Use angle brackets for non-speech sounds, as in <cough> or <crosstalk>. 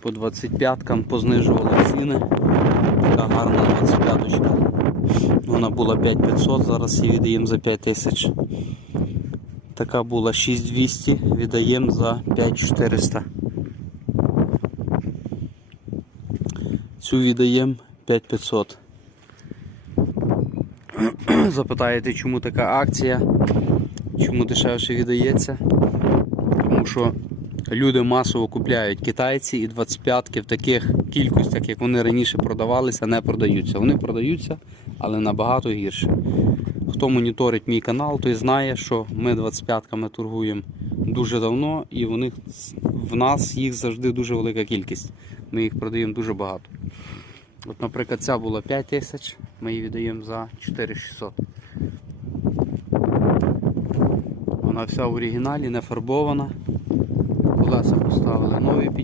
По 25-кам познижували ціни. Така гарна 25-очка. Вона була 5500, зараз її віддаємо за 5000. Така була 6200, віддаємо за 5400. Цю віддаємо 5500. <clears throat> Запитаєте, чому така акція, чому дешевше віддається? Тому що люди масово купляють китайці і 25-ки в таких кількостях, як вони раніше продавалися, не продаються. Вони продаються, але набагато гірше. Хто моніторить мій канал, той знає, що ми 25-ками торгуємо дуже давно і в, них, в нас їх завжди дуже велика кількість. Ми їх продаємо дуже багато. От, наприклад, ця була 5 тисяч, ми її віддаємо за 4600. Вона вся в оригіналі, не фарбована. Поставили нові.